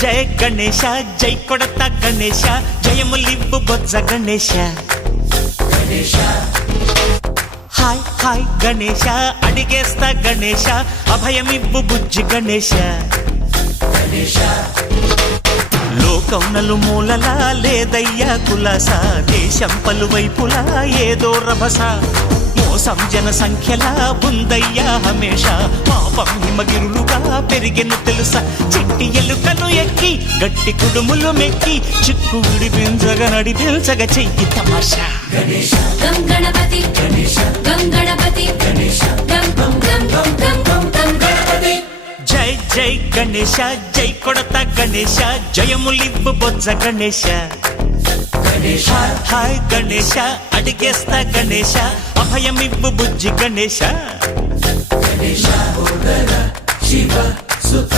జయ గణేశ జై కొడత గణేశ జయములివ్వు బొజ్జ Ganesha hi hi Ganesha అడిగేస్తా Ganesha అభయమివ్వు బుజ్జి గణేశ లోకం నలుమూలలా లేదయ్యా కులాస దేశం పలువైపులా ఏదో రభస మోసం జన సంఖ్యలా ఉందయ్యా హమేష పాపం హిమగిరులుగా పెరిగెను తెలుసా చిట్టి ఎలుకను ఎక్కి గట్టి కుడుములు మెక్కి చిక్కు విడిపించగా నడిపించగా చెయ్యి తమాషా గం గణపతి గం గణపతి గం గం గం గం గం గం గం గణపతి జై జై గణేశ జై కొడత గణేశ జయములివ్వు బొజ్జ గణేశ హాయ్ గణేశ అడిగేస్తా గణేశ అభయమివ్వు బుజ్జి గణేశ శివ సుత